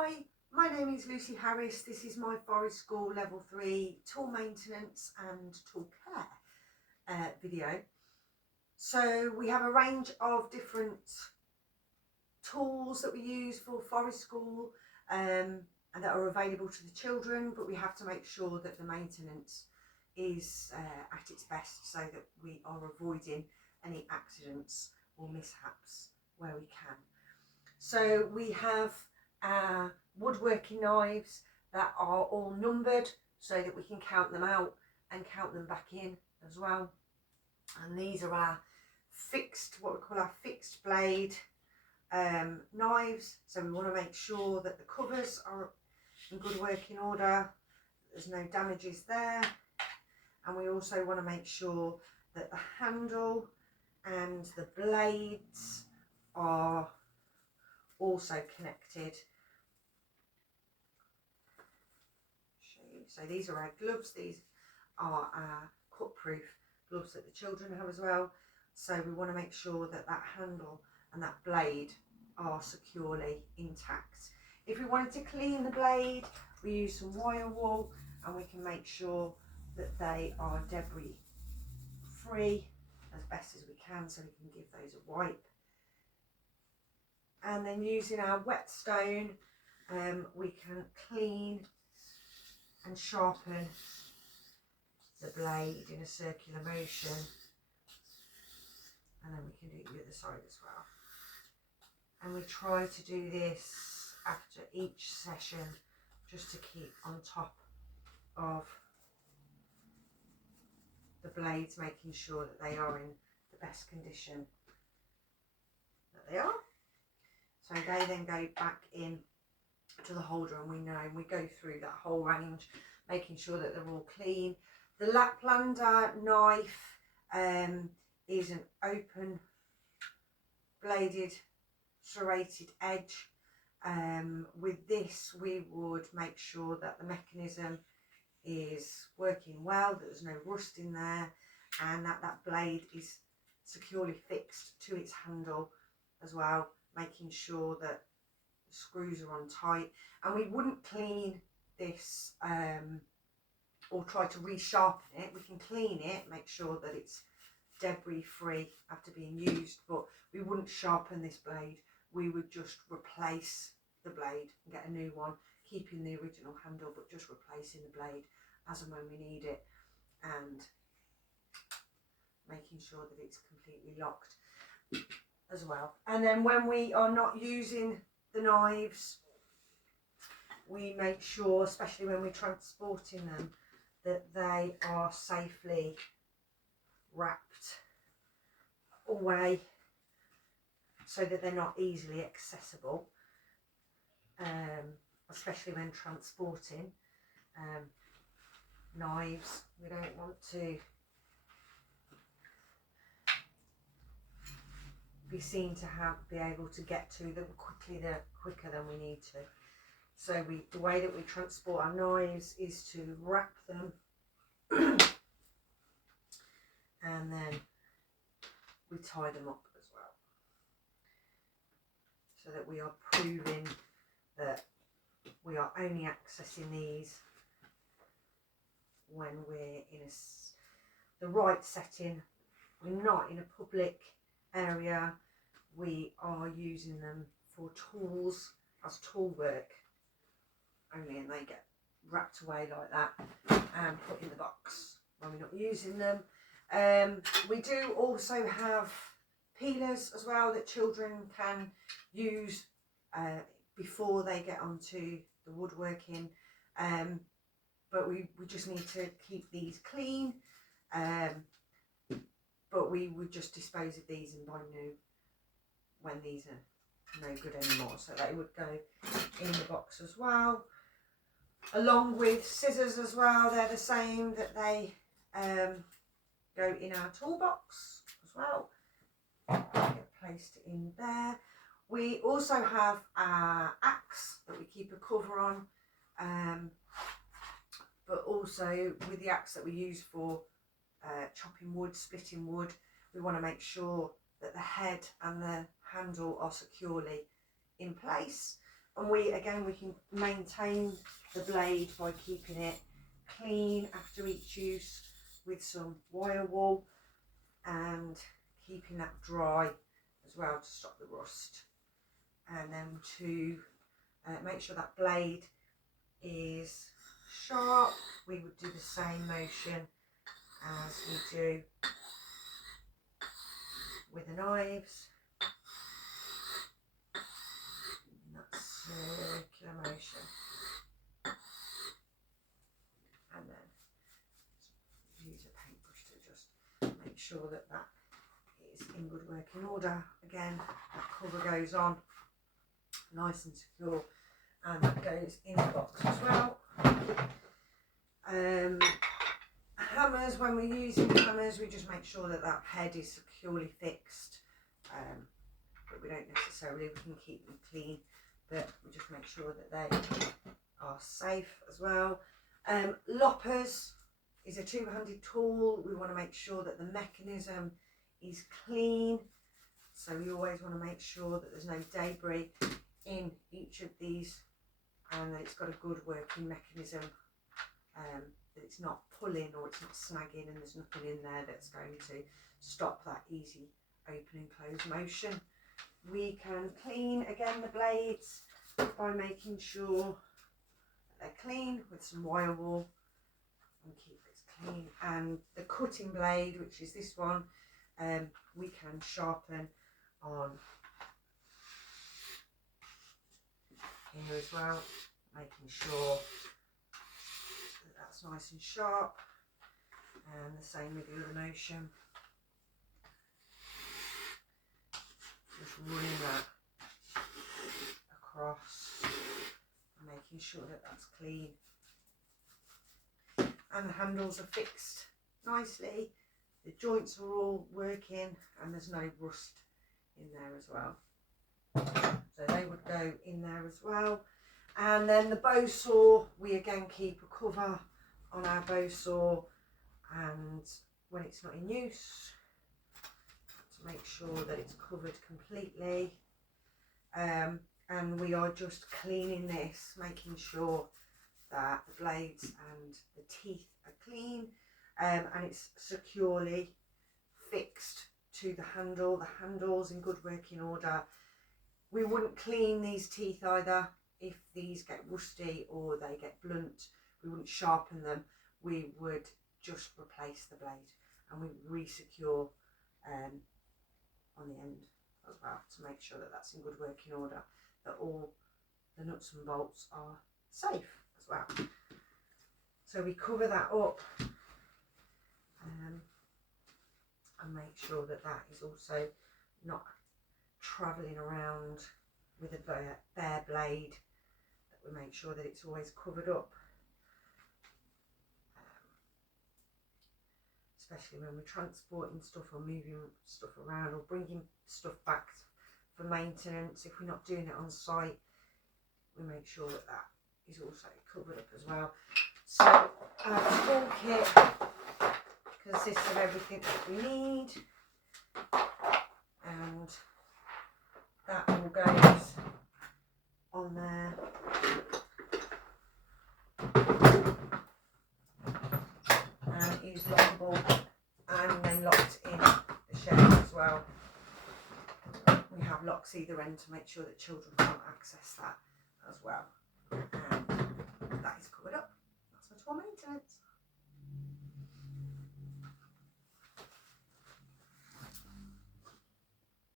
Hi, my name is Lucy Harris. This is my Forest School Level 3 tool maintenance and tool care video. So we have a range of different tools that we use for Forest School and that are available to the children, but we have to make sure that the maintenance is at its best so that we are avoiding any accidents or mishaps where we can. So we have our woodworking knives that are all numbered so that we can count them out and count them back in as well. And these are our fixed, what we call our fixed blade knives. So we want to make sure that the covers are in good working order, there's no damages there, and we also want to make sure that the handle and the blades are also connected. So these are our gloves. These are our cut-proof gloves that the children have as well. So we want to make sure that that handle and that blade are securely intact. If we wanted to clean the blade, we use some wire wool and we can make sure that they are debris free as best as we can, so we can give those a wipe. And then using our whetstone, we can clean and sharpen the blade in a circular motion, and then we can do the other side as well. And we try to do this after each session just to keep on top of the blades, making sure that they are in the best condition that they are. So they then go back in to the holder, and we go through that whole range, making sure that they're all clean. The Laplander knife is an open bladed serrated edge. With this we would make sure that the mechanism is working well, that there's no rust in there, and that that blade is securely fixed to its handle as well, making sure that the screws are on tight. And we wouldn't clean this or try to resharpen it. We can clean it, make sure that it's debris free after being used, but we wouldn't sharpen this blade. We would just replace the blade and get a new one, keeping the original handle but just replacing the blade as and when we need it, and making sure that it's completely locked as well. And then when we are not using the knives, we make sure, especially when we're transporting them, that they are safely wrapped away so that they're not easily accessible, especially when transporting knives. We don't want to be seen to be able to get to them quicker than we need to. So the way that we transport our knives is to wrap them and then we tie them up as well, so that we are proving that we are only accessing these when we're in the right setting. We're not in a public area. We are using them for tools, as tool work only, and they get wrapped away like that and put in the box when we're not using them. We do also have peelers as well that children can use before they get onto the woodworking, but we just need to keep these clean, but we would just dispose of these and buy new when these are no good anymore, so they would go in the box as well, along with scissors as well. They're the same, that they go in our toolbox as well, get placed in there. We also have our axe that we keep a cover on, but also with the axe that we use for chopping wood, splitting wood, we want to make sure that the head and the handle are securely in place. And we can maintain the blade by keeping it clean after each use with some wire wool and keeping that dry as well to stop the rust. And then to make sure that blade is sharp, we would do the same motion as we do with the knives. And that circular motion. And then use a paintbrush to just make sure that that is in good working order. Again, that cover goes on nice and secure, and that goes in the box as well. Hammers, when we're using hammers, we just make sure that that head is securely fixed, but we don't necessarily, we can keep them clean, but we just make sure that they are safe as well. Loppers is a two-handed tool. We want to make sure that the mechanism is clean, so we always want to make sure that there's no debris in each of these, and that it's got a good working mechanism, that it's not pulling or it's not snagging, and there's nothing in there that's going to stop that easy open and close motion. We can clean again the blades by making sure they're clean with some wire wool and keep it clean. And the cutting blade, which is this one, we can sharpen on here as well, making sure that that's nice and sharp, and the same with the other motion. Just running that across and making sure that that's clean. And the handles are fixed nicely, the joints are all working, and there's no rust in there as well. So they would go in there as well. And then the bow saw, we again keep a cover on our bow saw, and when it's not in use, to make sure that it's covered completely. And we are just cleaning this, making sure that the blades and the teeth are clean, and it's securely fixed to the handle. The handle's in good working order. We wouldn't clean these teeth either if these get rusty or they get blunt. We wouldn't sharpen them. We would just replace the blade, and we would re-secure on the end as well to make sure that that's in good working order, that all the nuts and bolts are safe as well. So we cover that up and make sure that that is also not travelling around with a bare blade, that we make sure that it's always covered up, especially when we're transporting stuff or moving stuff around or bringing stuff back for maintenance. If we're not doing it on site, we make sure that that is also covered up as well. So our toolkit consists of everything that we need, and that all goes on there. And is lockable and then locked in the shed as well. We have locks either end to make sure that children can't access that as well.